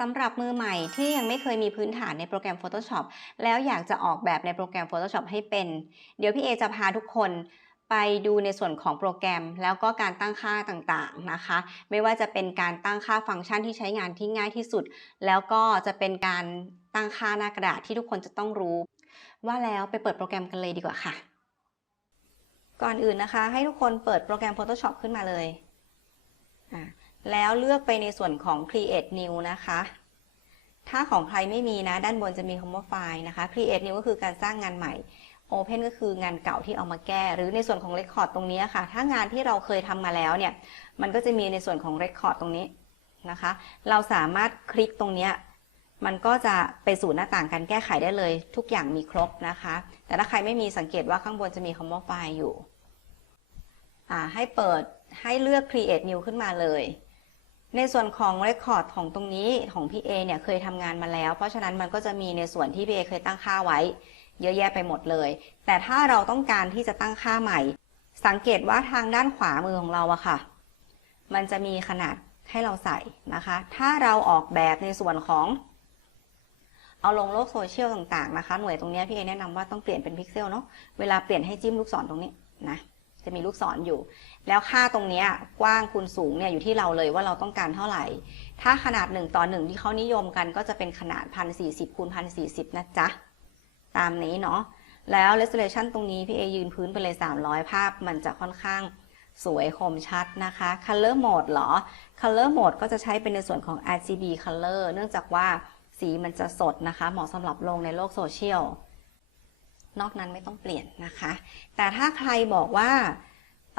สำหรับมือใหม่ที่ยังไม่เคยมีพื้นฐานในโปรแกรม Photoshop แล้วอยากจะออกแบบในโปรแกรม Photoshop ให้เป็น เดี๋ยวพี่เอจะพาทุกคนไปดูในส่วนของโปรแกรม แล้วก็การตั้งค่าต่างๆนะคะ ไม่ว่าจะเป็นการตั้งค่าฟังก์ชันที่ใช้งานที่ง่ายที่สุด แล้วก็จะเป็นการตั้งค่าหน้ากระดาษที่ทุกคนจะต้องรู้ ว่าแล้วไปเปิดโปรแกรมกันเลยดีกว่าค่ะ ก่อนอื่นนะคะ ให้ทุกคนเปิดโปรแกรม Photoshop ขึ้นมาเลยอะ แล้วเลือกไปในส่วนของ Create New นะคะ ถ้าของใครไม่มีนะ ด้านบนจะมีคำว่าไฟล์นะคะ Create New ก็คือการสร้างงานใหม่ Open ก็คืองานเก่าที่เอามาแก้ หรือในส่วนของ Record ตรงนี้ค่ะ ถ้างานที่เราเคยทำมาแล้วเนี่ย มันก็จะมีในส่วนของ Record ตรงนี้นะคะ เราสามารถคลิกตรงนี้มันก็จะไปสู่หน้าต่างการแก้ไขได้เลย ทุกอย่างมีครบนะคะ แต่ถ้าใครไม่มีสังเกตว่าข้างบนจะมีคำว่าไฟล์อยู่ให้เปิดให้เลือก Create New ขึ้นมาเลย ในส่วนของ Record ของตรงนี้ของพี่เอเนี่ยเคยทำงานมาแล้ว เพราะฉะนั้นมันก็จะมีในส่วนที่พี่เอเคยตั้งค่าไว้ เยอะแยะไปหมดเลย แต่ถ้าเราต้องการที่จะตั้งค่าใหม่ สังเกตว่าทางด้านขวามือของเราอะค่ะ มันจะมีขนาดให้เราใส่นะคะ ถ้าเราออกแบบในส่วนของ เอาลงโลกโซเชียลต่างๆนะคะ หน่วยตรงนี้พี่เอแนะนำว่าต้องเปลี่ยนเป็นพิกเซลเนาะ เวลาเปลี่ยนให้จิ้มลูกศรตรงนี้นะ จะมีลูกศรออยู่ แล้วค่าตรงนี้กว้างคูณสูงเนี่ยอยู่ที่เราเลยว่าเราต้องการเท่าไหร่ ถ้าขนาด 1 ต่อ 1 ที่เขานิยมกันก็จะเป็นขนาด 1040คูณ1040 นะจ๊ะ ตามนี้เนาะ แล้ว resolution ตรงนี้พี่เอยืนพื้นไปเลย 300 ภาพมันจะค่อนข้างสวยคมชัดนะคะ color mode เหรอ color mode ก็จะใช้เป็นในส่วนของ RGB color เนื่องจากว่าสีมันจะสดนะคะ เหมาะสำหรับลงในโลกโซเชียล นอกนั้นไม่ต้องเปลี่ยนนะคะ แต่ถ้าใครบอกว่า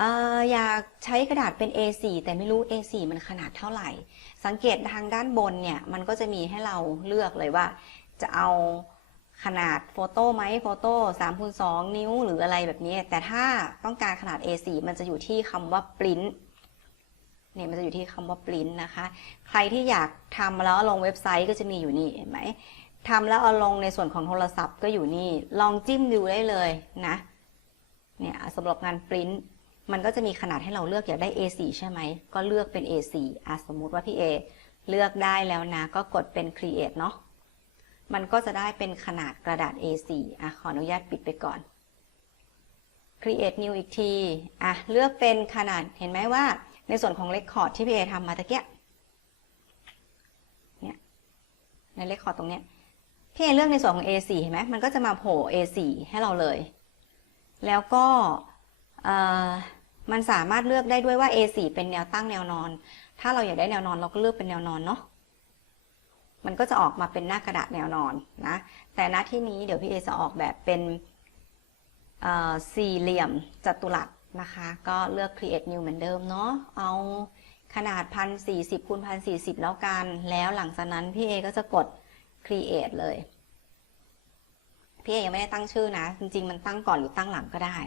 อออยากใช้กระดาษเป็น A4 แต่ไม่รู้ A4 มันขนาดเท่าไหร่ สังเกตทางด้านบนเนี่ย มันก็จะมีให้เราเลือกเลยว่า จะเอาขนาดโฟโต้ไหมโฟโต้3คูณ2นิ้วหรืออะไรแบบนี้ แต่ถ้าต้องการขนาด A4 มันจะอยู่ที่คำว่า print เนี่ยมันจะอยู่ที่คำว่า print นะคะ ใครที่อยากทำแล้วลงเว็บไซต์ก็จะมีอยู่นี่เห็นไหม ทำแล้วเอาลงในส่วนของโทรศัพท์ก็อยู่นี่ ลองจิ้มดูได้เลยนะ เนี่ยสำหรับงานปริ้นมันก็จะมีขนาดให้เราเลือกอยากได้ A4 ใช่ไหม ก็เลือกเป็น A4 อะสมมุติว่าพี่ A เลือกได้แล้วนะ ก็กดเป็น Create เนาะ มันก็จะได้เป็นขนาดกระดาษ A4 อะขออนุญาตปิดไปก่อน Create New อีกที อะเลือกเป็นขนาด เห็นไหมว่า ในส่วนของ Record ที่พี่ A ทำมาตะเกียเนี่ย ใน Record ตรงเนี้ย พี่เอเลือกในส่วนของ A4 เห็นไหมมันก็จะมาโผล่ A4 ให้เราเลย แล้วก็มันสามารถเลือกได้ด้วยว่า A4 เป็นแนวตั้งแนวนอน ถ้าเราอยากได้แนวนอนเราก็เลือกเป็นแนวนอนเนาะมันก็จะออกมาเป็นหน้ากระดาษแนวนอนนะ แต่ณที่นี้เดี๋ยวพี่เอจะออกแบบเป็นสี่เหลี่ยมจัตุรัสนะคะ ก็เลือก create new เหมือนเดิมเนาะ เอาขนาด 1040คูณ1040 แล้วกัน แล้วหลังจากนั้นพี่เอก็จะกด create เลย พี่เอยังไม่ได้ตั้งชื่อนะ จริงๆ มันตั้งก่อนหรือตั้งหลังก็ได้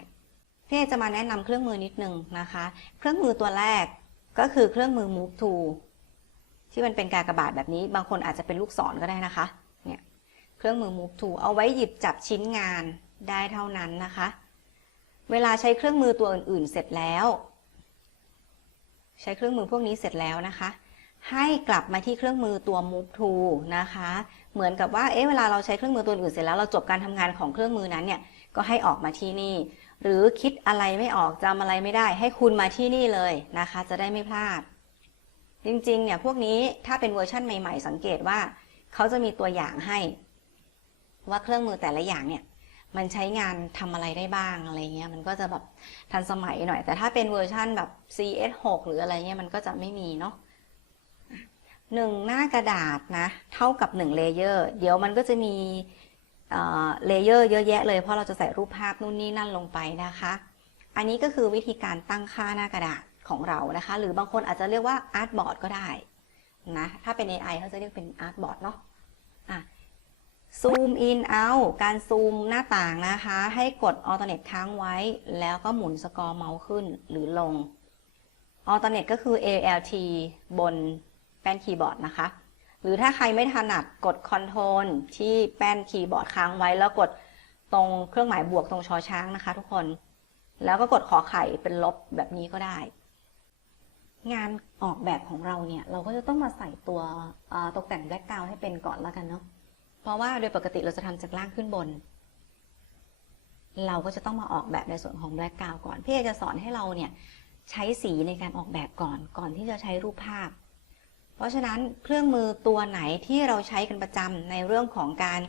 พี่เอจะมาแนะนำเครื่องมือนิดนึงนะคะ เครื่องมือตัวแรกก็คือเครื่องมือ move to ที่มันเป็นการกระบาดแบบนี้ บางคนอาจจะเป็นลูกศรก็ได้นะคะ เนี่ย เครื่องมือ move to เอาไว้หยิบจับชิ้นงานได้เท่านั้นนะคะ เวลาใช้เครื่องมือตัวอื่น ๆ เสร็จแล้ว ใช้เครื่องมือพวกนี้เสร็จแล้วนะคะ ให้กลับมาที่เครื่องมือตัว move to นะคะ เหมือนกับว่าเอ๊ะเวลาเราใช้เครื่องมือตัวอื่นเสร็จแล้วเราจบการทำงานของเครื่องมือนั้นเนี่ยก็ให้ออกมาที่นี่ หรือคิดอะไรไม่ออกจำอะไรไม่ได้ ให้คุณมาที่นี่เลยนะคะ จะได้ไม่พลาด จริงๆเนี่ยพวกนี้ถ้าเป็นเวอร์ชั่นใหม่ๆ สังเกตว่า เขาจะมีตัวอย่างให้ ว่าเครื่องมือแต่ละอย่างเนี่ยมันใช้งานทำอะไรได้บ้างอะไรเงี้ยมันก็จะแบบทันสมัยหน่อย แต่ถ้าเป็นเวอร์ชั่นแบบ CS6 หรืออะไรเงี้ยมันก็จะไม่มีเนาะ หนึ่งหน้ากระดาษนะเท่ากับ1เลเยอร์เดี๋ยวมันก็จะมีเลเยอร์เยอะแยะเลยเพราะเราจะใส่รูปภาพนู่นนี่นั่นลงไปนะคะ อันนี้ก็คือวิธีการตั้งค่าหน้ากระดาษของเรานะคะ หรือบางคนอาจจะเรียกว่าอาร์ตบอร์ดก็ได้นะถ้าเป็น AI เขาจะเรียกเป็นอาร์ตบอร์ดเนาะะซูมอินเอาการซูมหน้าต่างนะคะ ให้กด alternate ค้างไว้ แล้วก็หมุนสกอร์เมาส์ขึ้นหรือลง alternate ก็คือ ALT บน แป้นคีย์บอร์ดนะคะ หรือถ้าใครไม่ถนัดกด Ctrl ที่แป้นคีย์บอร์ดค้างไว้แล้วกดตรงเครื่องหมายบวกตรงชอช้างนะคะ ทุกคน แล้วก็กดขอไข่เป็นลบแบบนี้ก็ได้ งานออกแบบของเราเนี่ย เราก็จะต้องมาใส่ตัวตกแต่งแบล็กกราวให้เป็นก่อนแล้วกันเนาะ เพราะว่าโดยปกติเราจะทำจากล่างขึ้นบน เราก็จะต้องมาออกแบบในส่วนของแบล็กกราวก่อน พี่จะสอนให้เราเนี่ยใช้สีในการออกแบบก่อน ก่อนที่จะใช้รูปภาพ เพราะฉะนั้นเครื่องมือตัวไหนที่เราใช้กันประจำในเรื่องของการ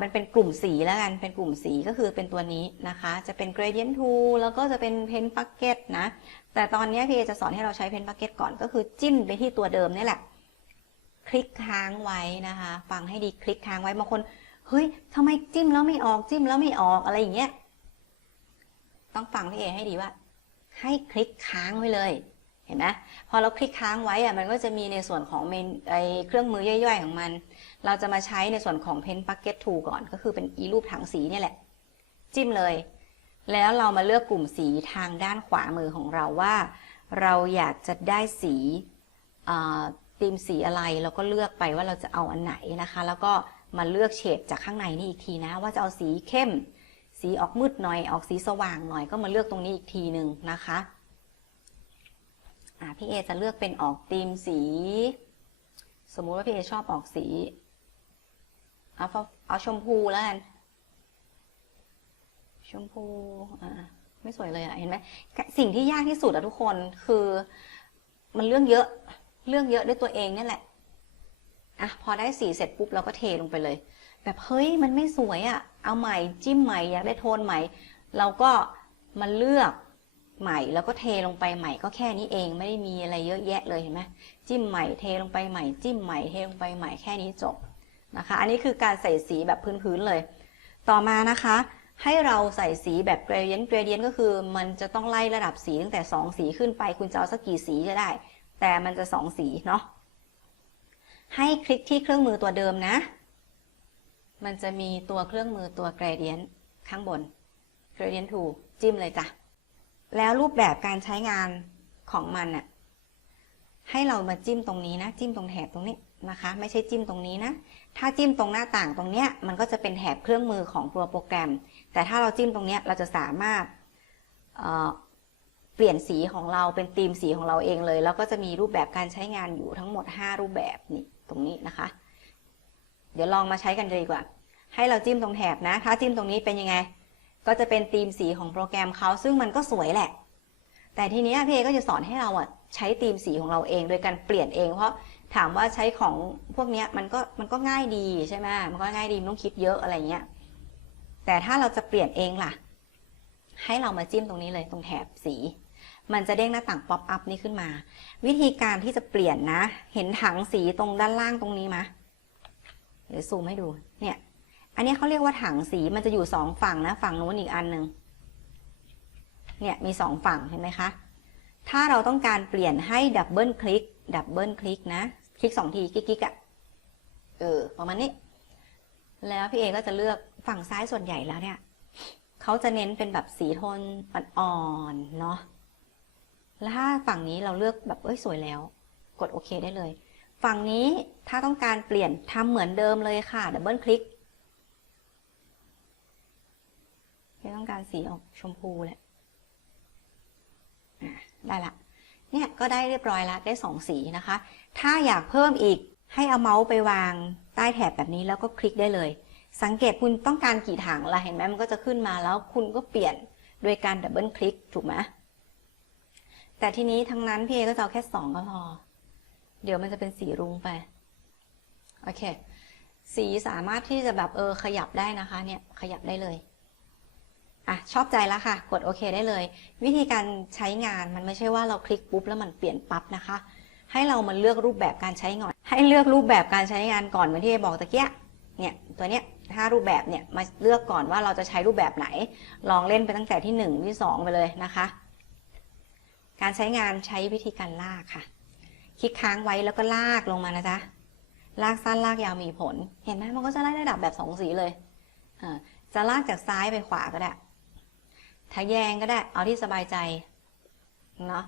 มันเป็นกลุ่มสีแล้วกัน เป็นกลุ่มสีก็คือเป็นตัวนี้นะคะ จะเป็น gradient tool แล้วก็จะเป็น pen bucket นะ แต่ตอนนี้พี่เอจะสอนให้เราใช้ pen bucket ก่อนก็คือจิ้มไปที่ตัวเดิมนี่แหละ คลิกค้างไว้นะคะ ฟังให้ดีคลิกค้างไว้บางคน เฮ้ยทำไมจิ้มแล้วไม่ออกจิ้มแล้วไม่ออกอะไรอย่างเงี้ย ต้องฟังพี่เอให้ดีว่า ให้คลิกค้างไว้เลย เห็นไหมพอเราคลิกค้างไว้อะมันก็จะมีในส่วนของเมนไอเครื่องมือย่อยๆของมัน เราจะมาใช้ในส่วนของ Pen Bucket Tool ก่อน ก็คือเป็นอีรูปถังสีเนี่ยแหละ จิ้มเลย แล้วเรามาเลือกกลุ่มสีทางด้านขวามือของเราว่า เราอยากจะได้สีอ่าธีมสีอะไรเราก็เลือกไปว่าเราจะเอาอันไหนนะคะ แล้วก็มาเลือกเฉดจากข้างในนี่อีกทีนะ ว่าจะเอาสีเข้ม สีออกมืดหน่อยออกสีสว่างหน่อยก็มาเลือกตรงนี้อีกทีหนึ่งนะคะ อ่าพี่เอจะเลือกเป็นออกธีมสี สมมุติว่าพี่เอชอบออกสีเอาเอาชมพูแล้วกัน ชมพูอ่าไม่สวยเลยอะเห็นไหมสิ่งที่ยากที่สุดอะทุกคนคือมันเรื่องเยอะเรื่องเยอะด้วยตัวเองนี่แหละอะพอได้สีเสร็จปุ๊บเราก็เทลงไปเลย แบบเฮ้ยมันไม่สวยอะเอาใหม่จิ้มใหม่อยากได้โทนใหม่ เราก็มาเลือก ใหม่แล้วก็เทลงไปใหม่ก็แค่นี้เองไม่ได้มีอะไรเยอะแยะเลยเห็นไหมจิ้มใหม่เทลงไปใหม่จิ้มใหม่เทลงไปใหม่แค่นี้จบนะคะ อันนี้คือการใส่สีแบบพื้นๆเลย ต่อมานะคะ ให้เราใส่สีแบบ gradient gradient ก็คือ มันจะต้องไล่ระดับสีตั้งแต่ 2 สีขึ้นไปคุณจะเอาสักกี่สีก็ได้ แต่มันจะ 2 สีเนาะให้คลิกที่เครื่องมือตัวเดิมนะ มันจะมีตัวเครื่องมือตัว gradient ข้างบน gradient tool จิ้มเลยจ้ะ แล้วรูปแบบการใช้งานของมันน่ะให้เรามาจิ้มตรงนี้นะ จิ้มตรงแถบตรงนี้นะคะ ไม่ใช่จิ้มตรงนี้นะ ถ้าจิ้มตรงหน้าต่างตรงเนี้ยมันก็จะเป็นแถบเครื่องมือของตัวโปรแกรม แต่ถ้าเราจิ้มตรงเนี้ยเราจะสามารถเเปลี่ยนสีของเราเป็นธีมสีของเราเองเลย แล้วก็จะมีรูปแบบการใช้งานอยู่ทั้งหมด 5 รูปแบบนี่ตรงนี้นะคะ เดี๋ยวลองมาใช้กันเลยดีกว่า ให้เราจิ้มตรงแถบนะ ถ้าจิ้มตรงนี้เป็นยังไง ก็จะเป็นธีมสีของโปรแกรมเขาซึ่งมันก็สวยแหละ แต่ทีนี้พี่เอก็จะสอนให้เราอะใช้ธีมสีของเราเองโดยการเปลี่ยนเอง เพราะถามว่าใช้ของพวกนี้มันก็มันก็ง่ายดีใช่ไหมมันก็ง่ายดีไม่ต้องคิดเยอะอะไรเงี้ยแต่ถ้าเราจะเปลี่ยนเองล่ะ ให้เรามาจิ้มตรงนี้เลยตรงแถบสี มันจะเด้งหน้าต่างป๊อปอัพนี้ขึ้นมา วิธีการที่จะเปลี่ยนนะ เห็นถังสีตรงด้านล่างตรงนี้มะเดี๋ยวซูมให้ดูเนี่ย อันนี้เขาเรียกว่าถังสีมันจะอยู่สองฝั่งนะ ฝั่งนู้นอีกอันหนึ่งเนี่ยมีสองฝั่งเห็นไหมคะ ถ้าเราต้องการเปลี่ยนให้ดับเบิลคลิกดับเบิลคลิกนะ คลิกสองทีกิ๊กกิ๊กอะเออประมาณนี้ แล้วพี่เอก็จะเลือกฝั่งซ้ายส่วนใหญ่แล้วเนี่ยเขาจะเน้นเป็นแบบสีโทนอ่อนๆเนาะแล้วถ้าฝั่งนี้เราเลือกแบบเอ้ยสวยแล้ว กดโอเคได้เลย ฝั่งนี้ถ้าต้องการเปลี่ยนทำเหมือนเดิมเลยค่ะดับเบิลคลิก พี่ต้องการสีออกชมพูแหละได้ละ เนี่ยก็ได้เรียบร้อยแล้วได้สองสีนะคะ ถ้าอยากเพิ่มอีกให้เอาเมาส์ไปวางใต้แถบแบบนี้แล้วก็คลิกได้เลย สังเกตคุณต้องการกี่ถังละเห็นไหมมันก็จะขึ้นมาแล้วคุณก็เปลี่ยนโดยการดับเบิลคลิกถูกไหมแต่ทีนี้ทั้งนั้นพี่เอก็จะเอาแค่สองก็พอ เดี๋ยวมันจะเป็นสีรุ้งไป โอเค สีสามารถที่จะแบบเออขยับได้นะคะ เนี่ยขยับได้เลย อะชอบใจแล้วค่ะ กดโอเคได้เลย วิธีการใช้งานมันไม่ใช่ว่าเราคลิกปุ๊บแล้วมันเปลี่ยนปั๊บนะคะ ให้เรามาเลือกรูปแบบการใช้งาน ให้เลือกรูปแบบการใช้งานก่อนเหมือนที่เอบอกตะเกียเนี่ยตัวเนี้ยห้ารูปแบบเนี่ยมาเลือกก่อนว่าเราจะใช้รูปแบบไหน ลองเล่นไปตั้งแต่ที่หนึ่งที่สองไปเลยนะคะ การใช้งานใช้วิธีการลากค่ะ คลิกค้างไว้แล้วก็ลากลงมานะจ๊ะลากสั้นลากยาวมีผล เห็นไหมมันก็จะไล่ระดับแบบสองสีเลยอ่าจะลากจากซ้ายไปขวาก็ได้ ทะแยงก็ได้ เอาที่สบายใจเนาะ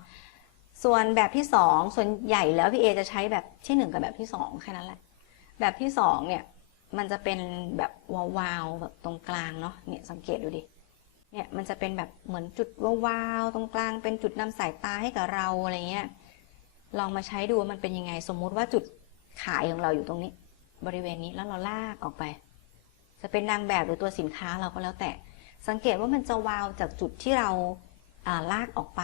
ส่วนแบบที่สองส่วนใหญ่แล้วพี่เอจะใช้แบบที่หนึ่งกับแบบที่สองแค่นั้นแหละ แบบที่สองเนี่ยมันจะเป็นแบบวาวๆแบบตรงกลางเนาะเนี่ยสังเกตดูดิเนี่ยมันจะเป็นแบบเหมือนจุดวาวๆตรงกลางเป็นจุดนำสายตาให้กับเราอะไรเงี้ยลองมาใช้ดูว่ามันเป็นยังไง สมมุติว่าจุดขายของเราอยู่ตรงนี้ บริเวณนี้แล้วเราลากออกไป จะเป็นนางแบบหรือตัวสินค้าเราก็แล้วแต่ สังเกตว่ามันจะวาวจากจุดที่เราาลากออกไป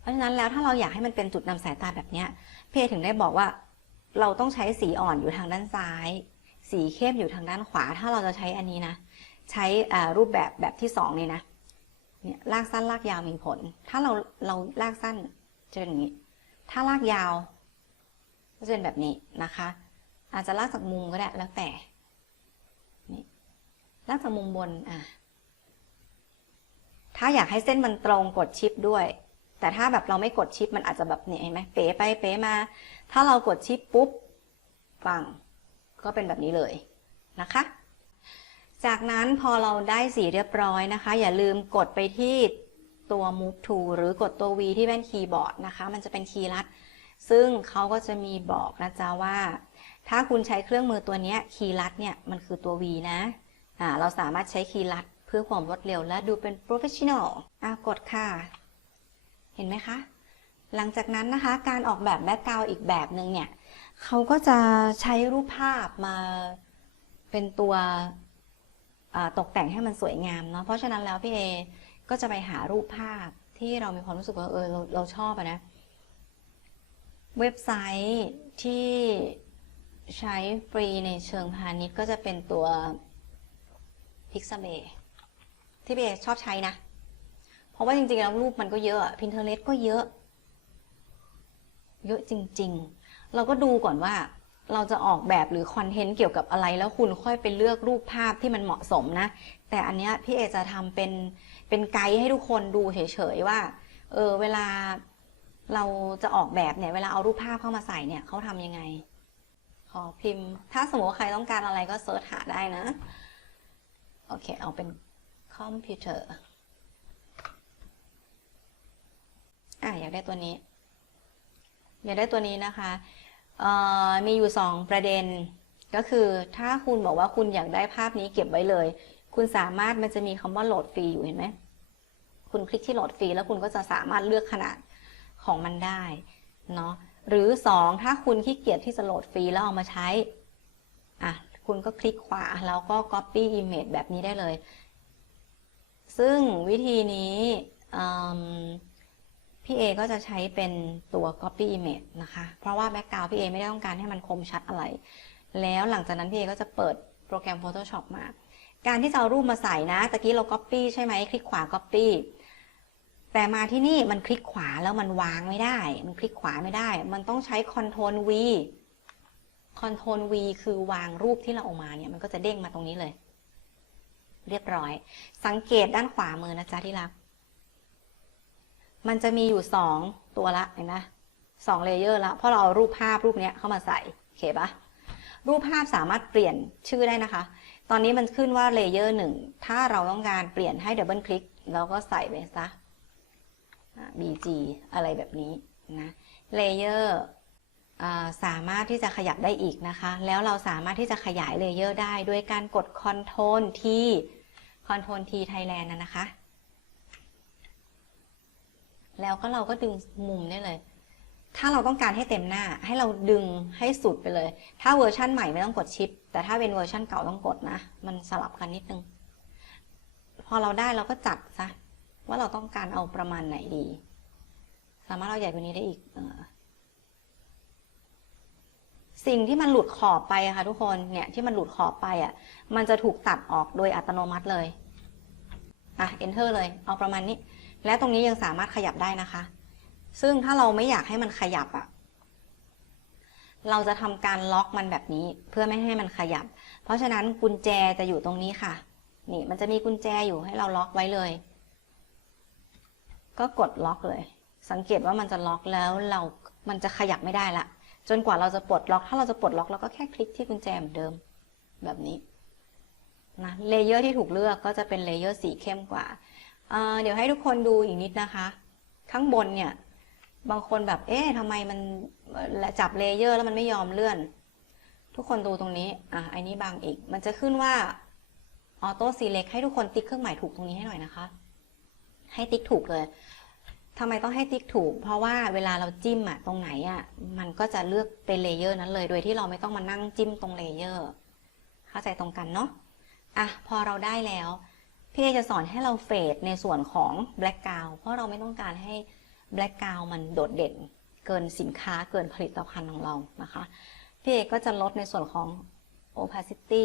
เพราะฉะนั้นแล้วถ้าเราอยากให้มันเป็นจุดนำสายตาแบบเนี้ยเพถึงได้บอกว่า เราต้องใช้สีอ่อนอยู่ทางด้านซ้าย สีเข้มอยู่ทางด้านขวา ถ้าเราจะใช้อันนี้นะ ใช้รูปแบบแบบที่สองเนี่ยนะเนี่ยลากสั้นลากยาวมีผล ถ้าเราเราลากสั้นจะเป็นอย่างนี้ ถ้าลากยาว ก็จะเป็นแบบนี้นะคะ อาจจะลากจากมุมก็ได้แล้วแต่ ลากจากมุมบนอะถ้าอยากให้เส้นมันตรงกดชิปด้วย แต่ถ้าแบบเราไม่กดชิปมันอาจจะแบบเนี่ยเห็นไหมเป๋ไปเป๋มา ถ้าเรากดชิปปุ๊บฟังก็เป็นแบบนี้เลยนะคะ จากนั้นพอเราได้สีเรียบร้อยนะคะ อย่าลืมกดไปที่ตัว move to หรือกดตัว V ที่แว่นคีย์บอร์ดนะคะ มันจะเป็นคีย์ลัด ซึ่งเขาก็จะมีบอกนะจ๊ะว่า ถ้าคุณใช้เครื่องมือตัวนี้คีย์ลัดเนี่ยมันคือตัว V นะ เราสามารถใช้คีย์ลัดเพื่อความรวดเร็วและดูเป็น professional อะกดค่ะ เห็นไหมคะ หลังจากนั้นนะคะ การออกแบบแบ็กกราวอีกแบบหนึ่งเนี่ยเขาก็จะใช้รูปภาพมาเป็นตัวตกแต่งให้มันสวยงามเนาะเพราะฉะนั้นแล้วพี่เอก็จะไปหารูปภาพที่เรามีความรู้สึกว่าเออเราเราชอบอะนะ เว็บไซต์ที่ใช้ฟรีในเชิงพาณิชย์ก็จะเป็นตัว Pixabay ที่เบชอบใช้นะ เพราะว่าจริงๆแล้วรูปมันก็เยอะ Pinterest ก็เยอะ เยอะจริง ๆ เราก็ดูก่อนว่าเราจะออกแบบหรือคอนเทนต์เกี่ยวกับอะไรแล้วคุณค่อยไปเลือกรูปภาพที่มันเหมาะสมนะ แต่อันเนี้ยพี่เอจะทำเป็นเป็นไกด์ให้ทุกคนดูเฉยๆว่า เออเวลาเราจะออกแบบเนี่ย เวลาเอารูปภาพเข้ามาใส่เนี่ยเขาทำยังไง ขอพิมพ์ ถ้าสมมติใครต้องการอะไรก็เซิร์ชหาได้นะ โอเค เอาเป็นคอมพิวเตอร์อะอยากได้ตัวนี้ อยากได้ตัวนี้นะคะมีอยู่ 2 ประเด็น ก็คือถ้าคุณบอกว่าคุณอยากได้ภาพนี้เก็บไว้เลย คุณสามารถมันจะมีคำว่าโหลดฟรีอยู่เห็นไหมคุณคลิกที่โหลดฟรีแล้วคุณก็จะสามารถเลือกขนาดของมันได้เนาะหรือ 2 ถ้าคุณขี้เกียจที่จะโหลดฟรีแล้วเอามาใช้อะ คุณก็คลิกขวาแล้วก็ copy image แบบนี้ได้เลย ซึ่งวิธีนี้พี่เอก็จะใช้เป็นตัว copy image นะคะ เพราะว่า background พี่เอไม่ได้ต้องการให้มันคมชัดอะไร แล้วหลังจากนั้นพี่เอก็จะเปิดโปรแกรม Photoshop มา การที่จะเอารูปมาใส่นะ ตะกี้เรา copy ใช่ไหมคลิกขวา copy แต่มาที่นี่มันคลิกขวาแล้วมันวางไม่ได้ มันคลิกขวาไม่ได้ มันต้องใช้ Ctrl V Ctrl V คือวางรูปที่เราเอามาเนี่ยมันก็จะเด้งมาตรงนี้เลย เรียบร้อย สังเกตด้านขวามือนะจ๊ะที่รัก มันจะมีอยู่สองตัวละเห็นไหมสองเลเยอร์ละเพราะเราเอารูปภาพรูปเนี้ยเข้ามาใส่โอเคปะรูปภาพสามารถเปลี่ยนชื่อได้นะคะ ตอนนี้มันขึ้นว่าเลเยอร์หนึ่งถ้าเราต้องการเปลี่ยนให้ดับเบิลคลิกเราก็ใส่ไปซะ BG อะไรแบบนี้นะเลเยอร์ สามารถที่จะขยับได้อีกนะคะ แล้วเราสามารถที่จะขยายเลเยอร์ได้ด้วยการกด Ctrl T Ctrl T Thailand นะนะคะ แล้วก็เราก็ดึงมุมได้เลย ถ้าเราต้องการให้เต็มหน้าให้เราดึงให้สุดไปเลย ถ้าเวอร์ชั่นใหม่ไม่ต้องกดชิป แต่ถ้าเป็นเวอร์ชั่นเก่าต้องกดนะ มันสลับกันนิดนึง พอเราได้เราก็จัดซะว่าเราต้องการเอาประมาณไหนดี สามารถเอาใหญ่กว่านี้ได้อีกเออ สิ่งที่มันหลุดขอบไปอะค่ะทุกคนเนี่ยที่มันหลุดขอบไปอะมันจะถูกตัดออกโดยอัตโนมัติเลยอะ enter เลย เอาประมาณนี้ และตรงนี้ยังสามารถขยับได้นะคะ ซึ่งถ้าเราไม่อยากให้มันขยับอะเราจะทำการล็อกมันแบบนี้เพื่อไม่ให้มันขยับ เพราะฉะนั้นกุญแจจะอยู่ตรงนี้ค่ะ นี่มันจะมีกุญแจอยู่ให้เราล็อกไว้เลย ก็กดล็อกเลย สังเกตว่ามันจะล็อกแล้วเรา มันจะขยับไม่ได้ละ จนกว่าเราจะปลดล็อก ถ้าเราจะปลดล็อกเราก็แค่คลิกที่กุญแจเหมือนเดิม แบบนี้นะเลเยอร์ที่ถูกเลือกก็จะเป็นเลเยอร์สีเข้มกว่า เดี๋ยวให้ทุกคนดูอีกนิดนะคะ ข้างบนเนี่ย บางคนแบบ เอ๊ะทำไมมันจับเลเยอร์แล้วมันไม่ยอมเลื่อน ทุกคนดูตรงนี้ อะไอ้นี้บางอีก มันจะขึ้นว่าออโต้ซีเล็กให้ทุกคนติ๊กเครื่องหมายถูกตรงนี้ให้หน่อยนะคะ ให้ติ๊กถูกเลย ทำไมต้องให้ติ๊กถูก เพราะว่าเวลาเราจิ้มอะตรงไหนอะมันก็จะเลือกเป็นเลเยอร์นั้นเลย โดยที่เราไม่ต้องมานั่งจิ้มตรงเลเยอร์ เข้าใจตรงกันเนาะ อะ พอเราได้แล้ว พี่เอจะสอนให้เราเฟดในส่วนของ black g r o u n d เพราะเราไม่ต้องการให้ black g r o u n d มันโดดเด่น เกินสินค้าเกินผลิตภัณฑ์ของเรานะคะ พี่เอก็จะลดในส่วนของ opacity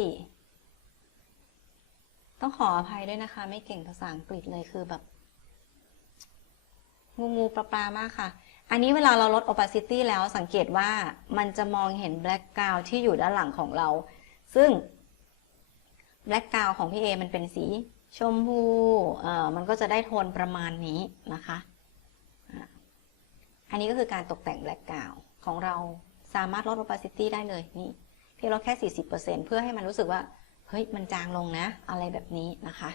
ต้องขออภัยด้วยนะคะ ไม่เก่งภาษาอังกฤษเลยคือแบบ งูงูปลาปลามากค่ะ อันนี้เวลาเราลด opacity แล้วสังเกตว่ามันจะมองเห็น black ground ที่อยู่ด้านหลังของเรา ซึ่ง black ground ของพี่เอมันเป็นสีชมพูเอ่อมันก็จะได้โทนประมาณนี้นะคะ อันนี้ก็คือการตกแต่ง black ground ของเราสามารถลด opacity ได้เลยนี่เพี่ลดแค่ 40%เพื่อให้มันรู้สึกว่า เฮ้ย มันจางลงนะ อะไรแบบนี้นะคะ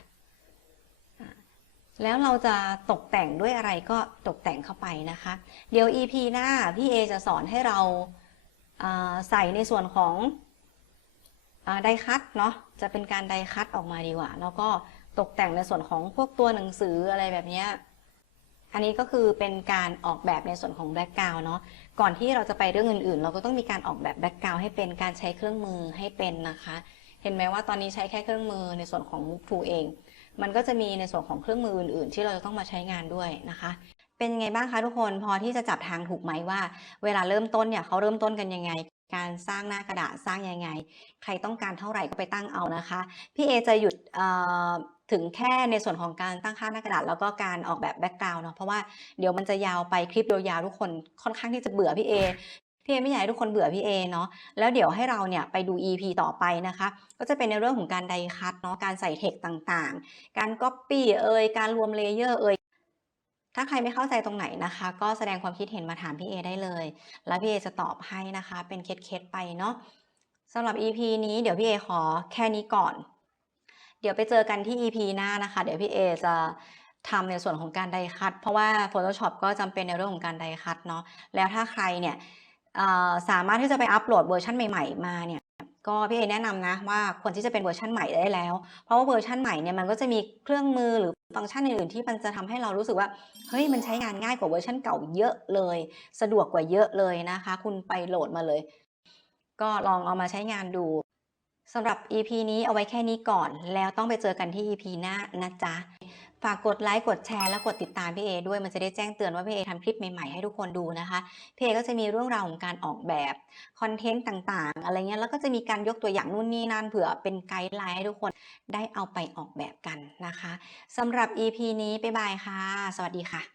แล้วเราจะตกแต่งด้วยอะไรก็ตกแต่งเข้าไปนะคะ เดี๋ยว EP หน้าพี่เอจะสอนให้เราใส่ในส่วนของไดคัตเนาะจะเป็นการไดคัตออกมาดีกว่า แล้วก็ตกแต่งในส่วนของพวกตัวหนังสืออะไรแบบนี้อันนี้ก็คือเป็นการออกแบบในส่วนของแบ็กกราวเนาะก่อนที่เราจะไปเรื่องอื่น ๆ เราก็ต้องมีการออกแบบแบ็กกราวให้เป็นการใช้เครื่องมือให้เป็นนะคะ เห็นไหมว่าตอนนี้ใช้แค่เครื่องมือในส่วนของ Move to เอง มันก็จะมีในส่วนของเครื่องมืออื่น ๆ ที่เราจะต้องมาใช้งานด้วยนะคะ เป็นไงบ้างคะทุกคนพอที่จะจับทางถูกไหมว่า เวลาเริ่มต้นเนี่ยเขาเริ่มต้นกันยังไง การสร้างหน้ากระดาษสร้างยังไง ใครต้องการเท่าไหร่ก็ไปตั้งเอานะคะพี่เอจะหยุดถึงแค่ในส่วนของการตั้งค่าหน้ากระดาษแล้วก็การออกแบบแบ็กกราวน์เนาะเพราะว่าเดี๋ยวมันจะยาวไปคลิปยาวๆทุกคนค่อนข้างที่จะเบื่อพี่เอ พี่เอไม่อยากให้ทุกคนเบื่อพี่เอเนาะแล้วเดี๋ยวให้เราเนี่ยไปดู EP ต่อไปนะคะ ก็จะเป็นในเรื่องของการไดคัตเนาะการใส่เทคต่างๆ การก๊อปปี้เอ่ยการรวมเลเยอร์เอ่ยถ้าใครไม่เข้าใจตรงไหนนะคะ ก็แสดงความคิดเห็นมาถามพี่เอได้เลย แล้วพี่เอจะตอบให้นะคะ เป็นเคสๆไปเนาะสำหรับ EP นี้เดี๋ยวพี่เอขอแค่นี้ก่อน เดี๋ยวไปเจอกันที่ EP หน้านะคะ เดี๋ยวพี่เอจะทำในส่วนของการไดคัตเพราะว่า Photoshop ก็จำเป็นในเรื่องของการไดคัตเนาะแล้วถ้าใครเนี่ย สามารถที่จะไปอัปโหลดเวอร์ชันใหม่ ๆ มาเนี่ยก็พี่เอแนะนำนะว่าควรที่จะเป็นเวอร์ชันใหม่ได้แล้ว เพราะว่าเวอร์ชันใหม่เนี่ยมันก็จะมีเครื่องมือหรือฟังก์ชันอื่นๆที่มันจะทำให้เรารู้สึกว่าเฮ้ยมันใช้งานง่ายกว่าเวอร์ชันเก่าเยอะเลย สะดวกกว่าเยอะเลยนะคะ คุณไปโหลดมาเลย ก็ลองเอามาใช้งานดูสำหรับ EP นี้เอาไว้แค่นี้ก่อน แล้วต้องไปเจอกันที่ EP หน้านะจ๊ะ ฝากกดไลค์กดแชร์และกดติดตามพี่เอด้วยมันจะได้แจ้งเตือนว่าพี่เอทำคลิปใหม่ๆให้ทุกคนดูนะคะพี่เอก็จะมีเรื่องราวของการออกแบบคอนเทนต์ต่างๆ อะไรเงี้ยแล้วก็จะมีการยกตัวอย่างนู่นนี่นั่นเผื่อเป็นไกด์ไลน์ให้ทุกคนได้เอาไปออกแบบกันนะคะสำหรับ EP นี้บ๊ายบายค่ะ สวัสดีค่ะ